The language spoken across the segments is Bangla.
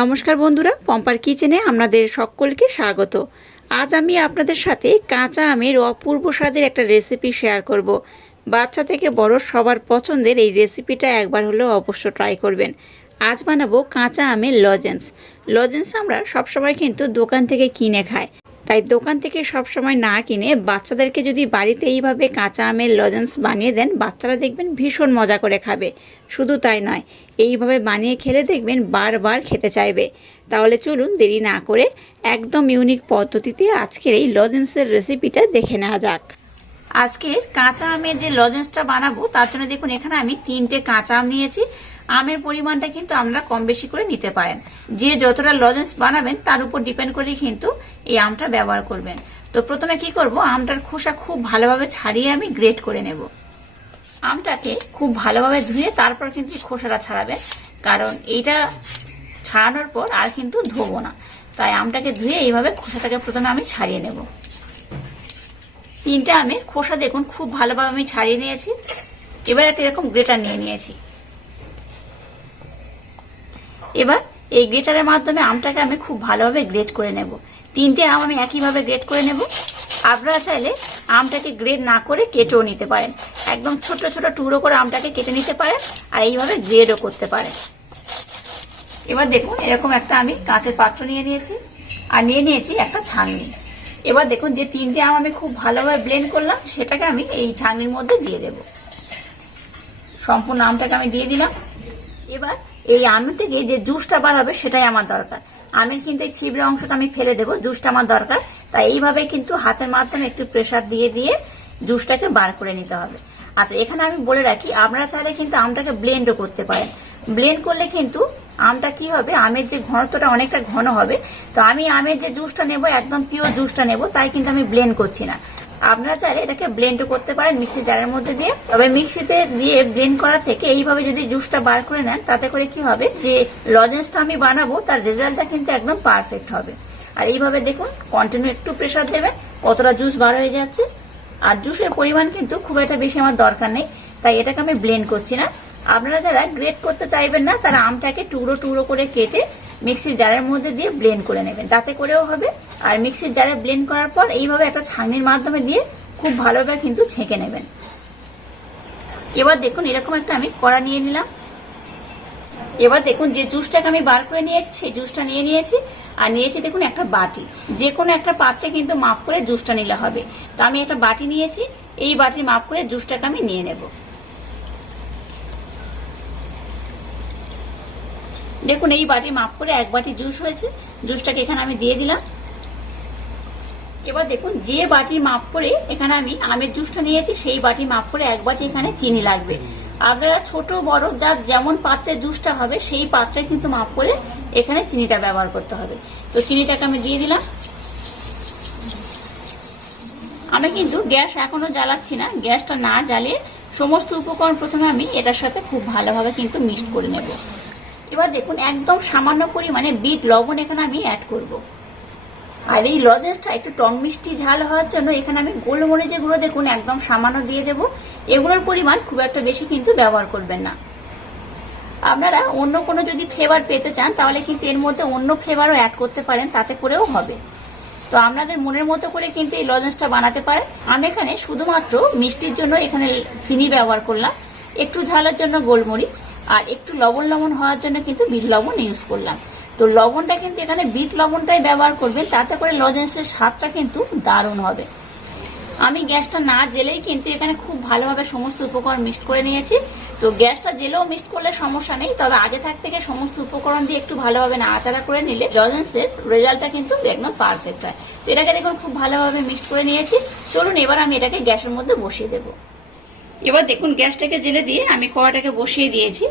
নমস্কার বন্ধুরা, পম্পার কিচেনে আপনাদের সকলকে স্বাগত। আজ আমি আপনাদের সাথে কাঁচা আমের অপূর্ব স্বাদের একটা রেসিপি শেয়ার করব। বাচ্চা থেকে বড় সবার পছন্দের এই রেসিপিটা একবার হলেও অবশ্য ট্রাই করবেন। আজ বানাবো কাঁচা আমের লজেন্স। লজেন্স আমরা সবসময় কিন্তু দোকান থেকে কিনে খাই। তাই দোকান থেকে সবসময় না কিনে বাচ্চাদেরকে যদি বাড়িতে এইভাবে কাঁচা আমের লজেন্স বানিয়ে দেন, বাচ্চারা দেখবেন ভীষণ মজা করে খাবে। শুধু তাই নয়, এইভাবে বানিয়ে খেলে দেখবেন বারবার খেতে চাইবে। তাহলে চলুন দেরি না করে একদম ইউনিক পদ্ধতিতে আজকের এই লজেন্সের রেসিপিটা দেখে নেওয়া যাক। আজকের কাঁচা আমের যে লজেন্সটা বানাবো, তার জন্য দেখুন এখানে আমি তিনটে কাঁচা আম নিয়েছি। আমের পরিমাণটা কিন্তু আপনারা কম বেশি করে নিতে পারেন। যে যতটা লজেন্স বানাবেন, তার উপর ডিপেন্ড করে কিন্তু এই আমটা ব্যবহার করবেন। তো প্রথমে কি করব? আমটার খোসা খুব ভালোভাবে ছাড়িয়ে আমি গ্রেট করে নেব। আমটাকে খুব ভালোভাবে ধুয়ে তারপর কিন্তু খোসাটা ছাড়াবেন। কারণ এইটা ছাড়ানোর পর আর কিন্তু ধোবো না। তাই আমটাকে ধুয়ে এইভাবে খোসাটাকে প্রথমে আমি ছাড়িয়ে নেব। তিনটে আমের খোসা দেখুন, খুব ভালোভাবে আমি ছাড়িয়ে নিয়েছি। এবার একটা এরকম গ্রেটার নিয়ে নিয়েছি। এবার এই গ্রেটারের মাধ্যমে আমটাকে আমি খুব ভালোভাবে গ্রেট করে নেব। তিনটে আম আমি একইভাবে গ্রেট করে নেব। আপনারা চাইলে আমটাকে গ্রেড না করে কেটেও নিতে পারেন। একদম ছোট ছোট টুকরো করে আমটাকে কেটে নিতে পারেন আর এইভাবে গ্রেডও করতে পারেন। এবার দেখুন, এরকম একটা আমি কাঁচের পাত্র নিয়ে নিয়েছি আর নিয়ে নিয়েছি একটা ছাঁকনি। এবার দেখুন, যে তিনটে আম আমি খুব ভালোভাবে ব্লেন্ড করলাম, সেটাকে আমি এই ছাঁকনির মধ্যে দিয়ে দেব। সম্পূর্ণ আমটাকে আমি দিয়ে দিলাম। এবার এই আম থেকে যে জুসটা বার হবে সেটাই আমার দরকার। আমের কিন্তু এই ছিবড়ে অংশটা আমি ফেলে দেবো, জুসটা আমার দরকার। তাই এইভাবে কিন্তু হাতের মাধ্যমে একটু প্রেসার দিয়ে দিয়ে জুসটাকে বার করে নিতে হবে। আচ্ছা এখানে আমি বলে রাখি, আপনারা চাইলে কিন্তু আমটাকে ব্লেন্ডও করতে পারেন। ব্লেন্ড করলে কিন্তু আমটা কি হবে? আমের যে ঘনত্বটা অনেকটা ঘন হবে। তো আমি আমের যে জুসটা নেব, একদম পিওর জুসটা নেব, তাই কিন্তু আমি ব্লেন্ড করছি না। আপনারা চাইলে এটাকে ব্লেন্ডও করতে পারেন মিক্সি জারের মধ্যে দিয়ে। তবে মিক্সিতে দিয়ে ব্লেন্ড করা থেকে এইভাবে যদি জুসটা বার করে নেন, তাতে করে কি হবে? যে লজেন্সটা আমি বানাবো, তার রেজাল্টটা কিন্তু একদম পারফেক্ট হবে। আর এইভাবে দেখুন কন্টিনিউ একটু প্রেশার দেবেন কতটা জুস বার হয়ে যাচ্ছে। আর জুসের পরিমাণ কিন্তু খুব একটা বেশি আমার দরকার নেই, তাই এটাকে আমি ব্লেন্ড করছি না। আপনারা যারা গ্রেট করতে চাইবেন না, তারা আমটাকে টুকরো টুকরো করে কেটে মিক্সির জারের মধ্যে দিয়ে ব্লেন্ড করে নেবেন। তাতে করেও হবে আর মিক্সির জারে ব্লেন্ড করার পর এইভাবে একটা ছাঁকনির মাধ্যমে দিয়ে খুব ভালোভাবে কিন্তু ছেঁকে নেবেন। এবার দেখুন এরকম একটা আমি কড়া নিয়ে নিলাম। এবার দেখুন যে জুসটাকে আমি বার করে নিয়েছি, সেই জুসটা নিয়ে নিয়েছি। আর নিয়েছি দেখুন একটা বাটি। যে কোনো একটা পাত্রে কিন্তু মাপ করে জুসটা নিলে হবে। তো আমি একটা বাটি নিয়েছি, এই বাটির মাপ করে জুসটাকে আমি নিয়ে নেব। দেখুন এই বাটি মাপ করে এক বাটি জুস হয়েছে। জুসটাকে এখানে আমি দিয়ে দিলাম। এবার দেখুন, যে বাটির মাপ করে এখানে আমি আমের জুসটা নিয়েছি, সেই বাটির মাপ করে এক বাটি এখানে চিনি লাগবে। আপনারা ছোট, বড়, যার যেমন পাত্রের জুসটা হবে, সেই পাত্রে কিন্তু মাপ করে এখানে চিনিটা ব্যবহার করতে হবে। তো চিনিটাকে আমি দিয়ে দিলাম। আমি কিন্তু গ্যাস এখনও জ্বালাচ্ছি না। গ্যাসটা না জ্বালিয়ে সমস্ত উপকরণ প্রথমে আমি এটার সাথে খুব ভালোভাবে কিন্তু মিক্সড করে নেব। এবার দেখুন, একদম সামান্য পরিমাণে বিট, লবণ এখানে আমি অ্যাড করব। আর এই লজেন্সটা একটু টক মিষ্টি ঝাল হওয়ার জন্য এখানে আমি গোলমরিচের গুঁড়ো দেখুন, একদম সামান্য দিয়ে দেব। এগুলোর পরিমাণ খুব একটা বেশি কিন্তু ব্যবহার করবেন না। আপনারা অন্য কোনো যদি ফ্লেভার পেতে চান, তাহলে কিন্তু এর মধ্যে অন্য ফ্লেভারও অ্যাড করতে পারেন, তাতে করেও হবে। তো আপনাদের মনের মতো করে কিন্তু এই লজেন্সটা বানাতে পারেন। আমি এখানে শুধুমাত্র মিষ্টির জন্য এখানে চিনি ব্যবহার করলাম। একটু ঝালের জন্য গোলমরিচ আর একটু লবণ লবণ হওয়ার জন্য কিন্তু বিট লবণ ইউজ করলাম। তো লবণটা কিন্তু এখানে বিট লবণটাই ব্যবহার করবেন তাতে করে লজেন্সের স্বাদটা কিন্তু দারুণ হবে। আমি গ্যাসটা না জেলেই কিন্তু এখানে খুব ভালোভাবে সমস্ত উপকরণ মিক্সড করে নিয়েছি। তো গ্যাসটা জেলেও মিক্সড করলে সমস্যা নেই, তবে আগে থাক থেকে সমস্ত উপকরণ দিয়ে একটু ভালোভাবে নাড়াচাড়া করে নিলে লজেন্সের রেজাল্টটা কিন্তু একদম পারফেক্ট হয়। তো এটাকে দেখুন, খুব ভালোভাবে মিক্সড করে নিয়েছি। চলুন, এবার আমি এটাকে গ্যাসের মধ্যে বসিয়ে দেবো। এবার দেখুন গ্যাসটাকে জেলে দিয়ে আমি কড়াটাকে বসিয়ে দিয়েছি।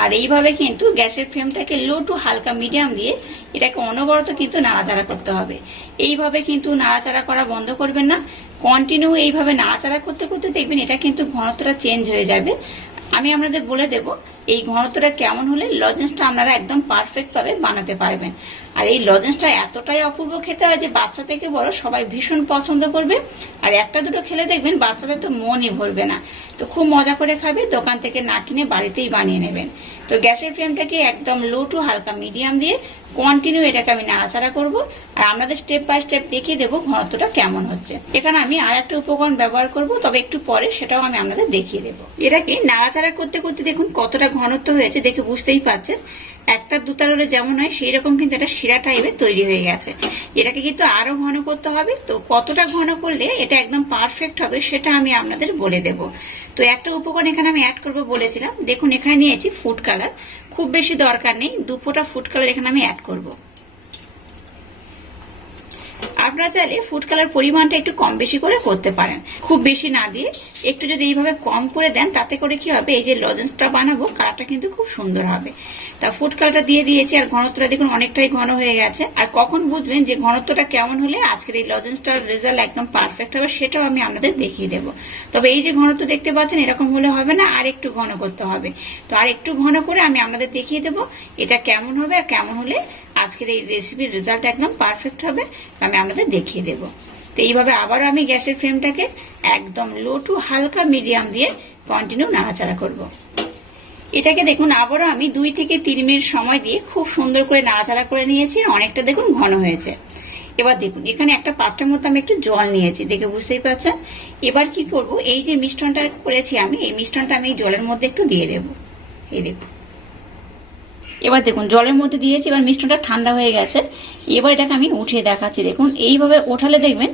আর এইভাবে কিন্তু গ্যাসের ফ্লেমটাকে লো টু হালকা মিডিয়াম দিয়ে এটাকে অনবরত কিন্তু নাড়াচাড়া করতে হবে। এইভাবে কিন্তু নাড়াচাড়া করা বন্ধ করবেন না। কন্টিনিউ এইভাবে নাড়াচাড়া করতে করতে দেখবেন এটা কিন্তু ঘনত্বটা চেঞ্জ হয়ে যাবে। আমি আপনাদের বলে দেব, এই ঘনত্বটা কেমন হলে লজেন্সটা আপনারা একদম পারফেক্টভাবে বানাতে পারবেন। আর এই লজেন্সটা এতটাই অপূর্ব খেতে হয় যে বাচ্চা থেকে বড় সবাই ভীষণ পছন্দ করবে। আর একটা দুটো খেলে দেখবেন বাচ্চাদের তো মনই ভরবে না। তো খুব মজা করে খাবে, দোকান থেকে না কিনে বাড়িতেই বানিয়ে নেবেন তো গ্যাসের ফ্লেমটাকে একদম লো টু হালকা মিডিয়াম দিয়ে কন্টিনিউ এটাকে আমি নাড়াচাড়া করব। আর আপনাদের স্টেপ বাই স্টেপ দেখিয়ে দেবো ঘনত্বটা কেমন হচ্ছে। এখানে আমি আর একটা উপকরণ ব্যবহার করব, তবে একটু পরে সেটাও আমি আপনাদের দেখিয়ে দেবো। এটাকে নাড়াচাড়া করতে করতে দেখুন কতটা ঘনত্ব হয়েছে, দেখে বুঝতেই পারছেন। একটা দুতার হলে যেমন হয় সেই রকম কিন্তু একটা শিরা টাইপের তৈরি হয়ে গেছে। এটাকে কিন্তু আরও ঘন করতে হবে। তো কতটা ঘন করলে এটা একদম পারফেক্ট হবে, সেটা আমি আপনাদের বলে দেব। তো একটা উপকরণ এখানে আমি অ্যাড করব বলেছিলাম। দেখুন, এখানে নিয়েছি ফুড কালার খুব বেশি দরকার নেই। দুপোটা ফুড কালার এখানে আমি অ্যাড করব। আপনারা চাইলে ফুড কালার পরিমাণটা একটু কম বেশি করে করতে পারেন। খুব বেশি না দিয়ে একটু যদি এইভাবে কম করে দেন, তাতে করে কি হবে, এই যে লজেন্সটা বানাবো কালারটা কিন্তু খুব সুন্দর হবে। তা ফুড কালারটা দিয়ে দিয়েছি, আর ঘনত্বটা দেখুন অনেকটাই ঘন হয়ে গেছে। আর কখন বুঝবেন যে ঘনত্বটা কেমন হলে আজকের এই লজেন্সটার রেজাল্ট একদম পারফেক্ট হবে, সেটাও আমি আপনাদের দেখিয়ে দেবো। তবে এই যে ঘনত্ব দেখতে পাচ্ছেন, এরকম হলে হবে না, আর একটু ঘন করতে হবে। তো আর একটু ঘন করে আমি আপনাদের দেখিয়ে দেবো, এটা কেমন হবে আর কেমন হলে আজকের এই রেসিপির রেজাল্ট একদম পারফেক্ট হবে, আমি আপনাদের দেখিয়ে দেব। তো এইভাবে আবারও আমি গ্যাসের ফ্লেমটাকে একদম লো টু হালকা মিডিয়াম দিয়ে কন্টিনিউ নাড়াচাড়া করব। এটাকে দেখুন, আবারও আমি দুই থেকে তিন মিনিট সময় দিয়ে খুব সুন্দর করে নাড়াচাড়া করে নিয়েছি, অনেকটা দেখুন ঘন হয়েছে। এবার দেখুন, এখানে একটা পাত্রের মধ্যে আমি একটু জল নিয়েছি, দেখে বুঝতেই পারছেন? এবার কি করব, এই যে মিশ্রণটা করেছি আমি, এই মিশ্রণটা আমি জলের মধ্যে একটু দিয়ে দেব। এই দেখুন। এবার দেখুন, জলের মধ্যে দিয়েছি, এবার মিষ্টটা ঠান্ডা হয়ে গেছে। এবার এটাকে আমি উঠিয়ে দেখাচ্ছি, দেখুন। এইভাবে ওঠালে দেখবেন,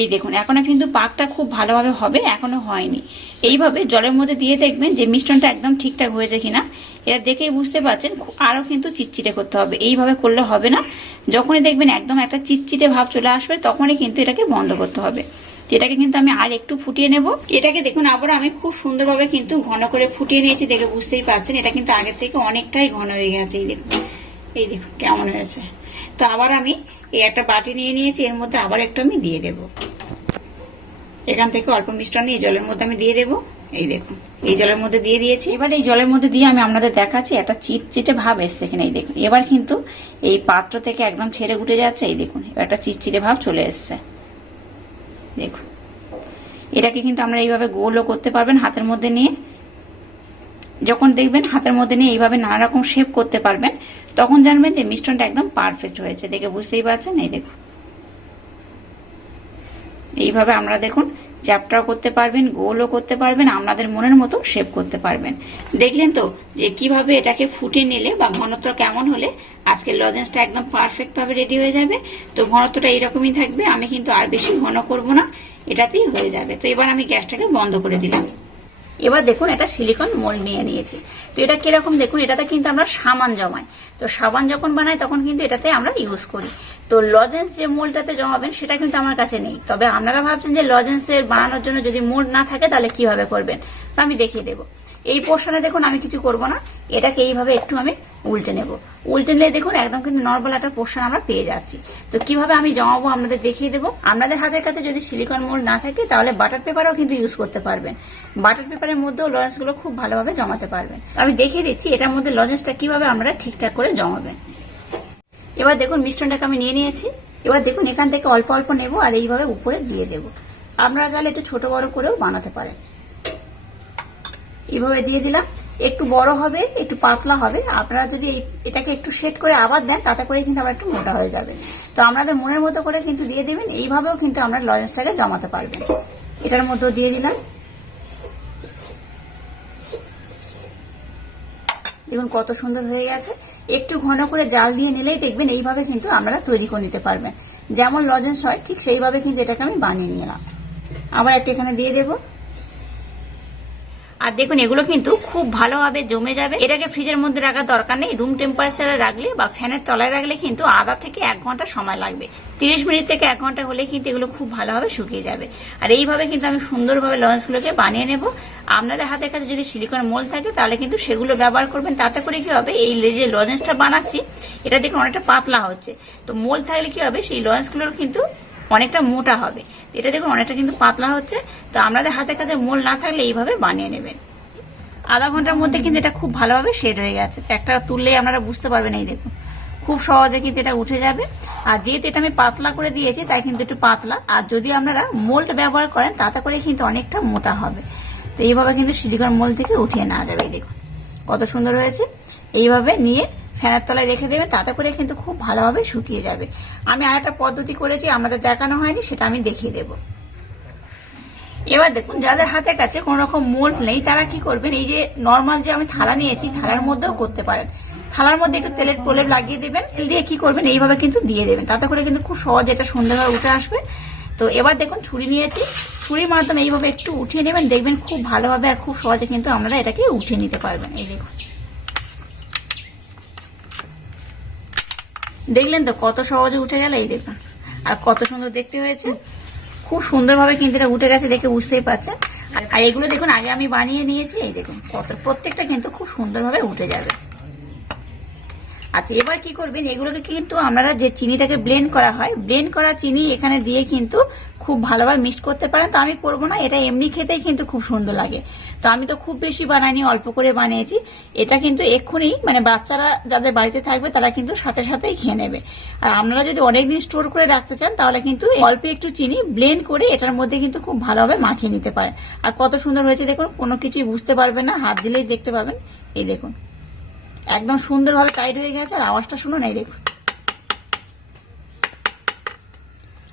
এই দেখুন, এখনও কিন্তু পাকটা খুব ভালোভাবে হবে, এখনও হয়নি। এইভাবে জলের মধ্যে দিয়ে দেখবেন যে মিষ্টনটা একদম ঠিকঠাক হয়েছে কিনা। এটা দেখেই বুঝতে পারছেন আরও কিন্তু চিটচিটে করতে হবে। এইভাবে করলে হবে না। যখনই দেখবেন একদম একটা চিটচিটে ভাব চলে আসবে, তখনই কিন্তু এটাকে বন্ধ করতে হবে। এটাকে কিন্তু আমি আর একটু ফুটিয়ে নেব। এটাকে দেখুন আবার আমি খুব সুন্দরভাবে কিন্তু ঘন করে ফুটিয়ে নিয়েছি দেখে বুঝতেই পারছেন। এটা কিন্তু আগের থেকে অনেকটাই ঘন হয়ে গেছে এই দেখুন। এই দেখুন কেমন হয়েছে। তো আবার আমি এই একটা বাটি নিয়ে নিয়েছি এর মধ্যে আবার একটু আমি দিয়ে দেব। এখান থেকে অল্প মিষ্টন নিয়ে জলের মধ্যে আমি দিয়ে দেব। এই দেখুন এই জলের মধ্যে দিয়ে দিয়েছি। এবার এই জলের মধ্যে দিয়ে আমি আপনাদের দেখাচ্ছি একটা চিটচিটে ভাব এসছে এখানে এই দেখুন। এবার কিন্তু এই পাত্র থেকে একদম ছেড়ে উঠে যাচ্ছে এই দেখুন এবার একটা চিটচিটে ভাব চলে এসছে। দেখুন। এটাকে কিন্তু আমরা এইভাবে গোলও করতে পারবেন হাতের মধ্যে নিয়ে। যখন দেখবেন হাতের মধ্যে নিয়ে এইভাবে নানা রকম শেপ করতে পারবেন, তখন জানবেন যে মিষ্টনটা একদম পারফেক্ট হয়েছে দেখে বুঝতেই পারছেন? এই দেখুন। এইভাবে আমরা দেখুন চ্যাপটাও করতে পারবেন, গোলও করতে পারবেন, আপনাদের মনের মতো শেপ করতে পারবেন। দেখলেন তো যে কীভাবে এটাকে ফুটে নিলে বা ঘনত্ব কেমন হলে আজকে লজেন্সটা একদম পারফেক্ট ভাবে রেডি হয়ে যাবে। তো ঘনত্বটা এইরকমই থাকবে, আমি কিন্তু আর বেশি ঘন করব না, এটাতেই হয়ে যাবে। তো এবার আমি গ্যাসটাকে বন্ধ করে দিলাম। এবার দেখুন এটা সিলিকন মোল্ড নিয়ে নিয়েছি। তো এটা কীরকম দেখুন, এটাতে কিন্তু আমরা সাবান জমাই। তো সাবান যখন বানাই, তখন কিন্তু এটাতে আমরা ইউজ করি। তো লজেন্স যে মোল্ডটাতে জমাবেন, সেটা কিন্তু আমার কাছে নেই। তবে আপনারা ভাবছেন যে লজেন্সের বানানোর জন্য যদি মোল্ড না থাকে, তাহলে কীভাবে করবেন? তো আমি দেখিয়ে দেবো। এই পোর্শনে দেখুন, আমি কিছু করব না। এটাকে এইভাবে একটু আমি উল্টে নেব। উল্টে নিলে দেখুন, একদম কিন্তু নর্মাল একটা পোর্শন আমরা পেয়ে যাচ্ছি। তো কীভাবে আমি জমাবো আপনাদের দেখিয়ে দেবো। আপনাদের হাতের কাছে যদি সিলিকন মোল্ড না থাকে, তাহলে বাটার পেপারও কিন্তু ইউজ করতে পারবেন। বাটার পেপারের মধ্যেও লজেন্সগুলো খুব ভালোভাবে জমাতে পারবেন। আমি দেখিয়ে দিচ্ছি, এটার মধ্যে লজেন্সটা কীভাবে আমরা ঠিকঠাক করে জমাবেন। এবার দেখুন মিশ্রণটাকে আমি নিয়ে নিয়েছি। এবার দেখুন এখান থেকে অল্প অল্প নেব আর এইভাবে উপরে দিয়ে দেব। আপনারা চাইলে একটু ছোট বড় করেও বানাতে পারেন। এইভাবে দিয়ে দিলাম। একটু বড় হবে, একটু পাতলা হবে। আপনারা যদি এটাকে একটু সেট করে আবার দেন, তাতে করে কিন্তু আবার একটু মোটা হয়ে যাবে। তো আপনাদের মনের মতো করে কিন্তু দিয়ে দিবেন। এইভাবেও কিন্তু আমরা লজেন্সটাকে জমাতে পারবেন। এটার মধ্যেও দিয়ে দিলাম। দেখুন কত সুন্দর হয়ে গেছে। একটু ঘন করে জাল দিয়ে নিলেই দেখবেন এইভাবে কিন্তু আমরা তৈরি করে নিতে পারবেন। যেমন লজেন্স হয়, ঠিক সেইভাবে কিন্তু এটাকে আমি বানিয়ে নিলাম। আবার একটা এখানে দিয়ে দেবো। আর দেখুন, এগুলো কিন্তু খুব ভালোভাবে জমে যাবে। এটাকে ফ্রিজের মধ্যে রাখার দরকার নেই। রুম টেম্পারেচারে রাখলে বা ফ্যানের তলায় রাখলে কিন্তু আধা থেকে এক ঘণ্টা সময় লাগবে। তিরিশ মিনিট থেকে এক ঘণ্টা হলে কিন্তু এগুলো খুব ভালোভাবে শুকিয়ে যাবে। আর এইভাবে কিন্তু আমি সুন্দরভাবে লঞ্চগুলোকে বানিয়ে নেব। আপনাদের হাতের কাছে যদি সিলিকন মোল থাকে, তাহলে কিন্তু সেগুলো ব্যবহার করবেন। তাতে করে কি হবে, এই যে লজেন্সটা বানাচ্ছি, এটা দেখুন অনেকটা পাতলা হচ্ছে। তো মোল থাকলে কি হবে, সেই লজেন্সগুলোর কিন্তু অনেকটা মোটা হবে। এটা দেখুন, অনেকটা কিন্তু পাতলা হচ্ছে। তো আপনাদের হাতের কাছে মোল না থাকলে এইভাবে বানিয়ে নেবেন। আধা ঘণ্টার মধ্যে কিন্তু এটা খুব ভালোভাবে শেড হয়ে গেছে। একটা তুললেই আপনারা বুঝতে পারবেন, এই দেখুন। খুব সহজে কিন্তু এটা উঠে যাবে। আর যেহেতু এটা আমি পাতলা করে দিয়েছি, তাই কিন্তু একটু পাতলা। আর যদি আপনারা মোল্ড ব্যবহার করেন, তাতে করে কিন্তু অনেকটা মোটা হবে। তো এইভাবে কিন্তু সিলিকন মোল থেকে উঠিয়ে নেওয়া যাবে, এই দেখুন। কত সুন্দর হয়েছে। এইভাবে নিয়ে ফ্যানের তলায় রেখে দেবে, তাতে করে কিন্তু খুব ভালোভাবে শুকিয়ে যাবে। আমি আর একটা পদ্ধতি করেছি আমাদের দেখানো হয়নি সেটা আমি দেখিয়ে দেবো। এবার দেখুন, যাদের হাতে কাছে কোন রকম মোল্ড নেই, তারা কি করবেন? এই যে নর্মাল যে আমি থালা নিয়েছি, থালার মধ্যেও করতে পারেন। থালার মধ্যে একটু তেলের প্রলেপ লাগিয়ে দেবেন, তেল দিয়ে কি করবেন? এইভাবে কিন্তু দিয়ে দেবেন। তাতে করে কিন্তু খুব সহজে এটা সুন্দরভাবে উঠে আসবে। তো এবার দেখুন, ছুরি নিয়েছি। ছুরির মাধ্যমে এইভাবে একটু উঠিয়ে নেবেন, দেখবেন খুব ভালোভাবে আর খুব সহজে কিন্তু আমরা এটাকে উঠিয়ে নিতে পারবেন। এই দেখুন। দেখলেন তো কত সহজে উঠে গেল এই দেখুন। আর কত সুন্দর দেখতে হয়েছে। খুব সুন্দরভাবে কিন্তু এটা উঠে গেছে দেখে বুঝতেই পারছেন। আর- এগুলো দেখুন, আগে আমি বানিয়ে নিয়েছি, এই দেখুন, কত প্রত্যেকটা কিন্তু খুব সুন্দরভাবে উঠে যাবে। আচ্ছা এবার কি করবেন? এগুলোকে কিন্তু আপনারা যে চিনিটাকে ব্লেন্ড করা হয় ব্লেন্ড করা চিনি এখানে দিয়ে কিন্তু খুব ভালোভাবে মিক্সড করতে পারেন। তো আমি করব না, এটা এমনি খেতেই কিন্তু খুব সুন্দর লাগে। তো আমি তো খুব বেশি বানাইনি, অল্প করে বানিয়েছি। এটা কিন্তু এক্ষুনি মানে বাচ্চারা যাদের বাড়িতে থাকবে, তারা কিন্তু সাথে সাথেই খেয়ে নেবে। আর আপনারা যদি অনেকদিন স্টোর করে রাখতে চান, তাহলে কিন্তু অল্প একটু চিনি ব্লেন্ড করে এটার মধ্যে কিন্তু খুব ভালোভাবে মাখিয়ে নিতে পারেন। আর কত সুন্দর হয়েছে দেখুন, কোনো কিছুই বুঝতে পারবেন না, হাত দিলেই দেখতে পাবেন। এই দেখুন। একদম সুন্দরভাবে টাইট হয়ে গেছে, আর আওয়াজটা শুনুন, এই দেখুন।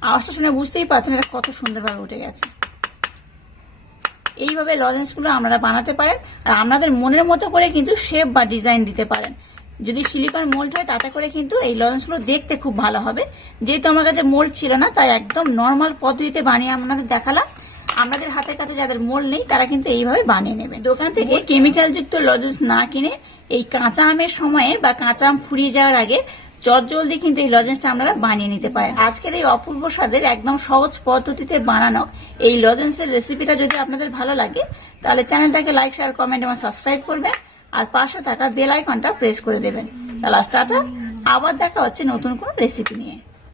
আওয়াজটা শুনে বুঝতেই পারছেন এটা কত সুন্দরভাবে উঠে গেছে। এইভাবে লজেন্সগুলো আপনারা বানাতে পারেন, আর আপনাদের মনের মতো করে কিন্তু শেপ বা ডিজাইন দিতে পারেন। যদি সিলিকন মোল্ড হয়, তাতে করে কিন্তু এই লজেন্সগুলো দেখতে খুব ভালো হবে। যেহেতু আমার কাছে মোল্ড ছিল না, তাই একদম নর্মাল পদ্ধতিতে বানিয়ে আপনাদের দেখালাম। আমাদের হাতের কাছে যাদের মোল নেই, তারা কিন্তু এইভাবে বানিয়ে নেবেন দোকান থেকে কেমিক্যাল যুক্ত লজেন্স না কিনে এই কাঁচা আমের সময়ে বা কাঁচা আম ফুরিয়ে যাওয়ার আগে চট জলদি কিন্তু এই লজেন্সটা আপনারা বানিয়ে নিতে পারেন। আজকের এই অপূর্ব স্বাদের একদম সহজ পদ্ধতিতে বানানো এই লজেন্সের রেসিপিটা যদি আপনাদের ভালো লাগে, তাহলে চ্যানেলটাকে লাইক শেয়ার কমেন্ট এবং সাবস্ক্রাইব করবেন আর পাশে থাকা বেল আইকনটা প্রেস করে দেবেন। তাহলে আবার দেখা হচ্ছে নতুন কোনো রেসিপি নিয়ে।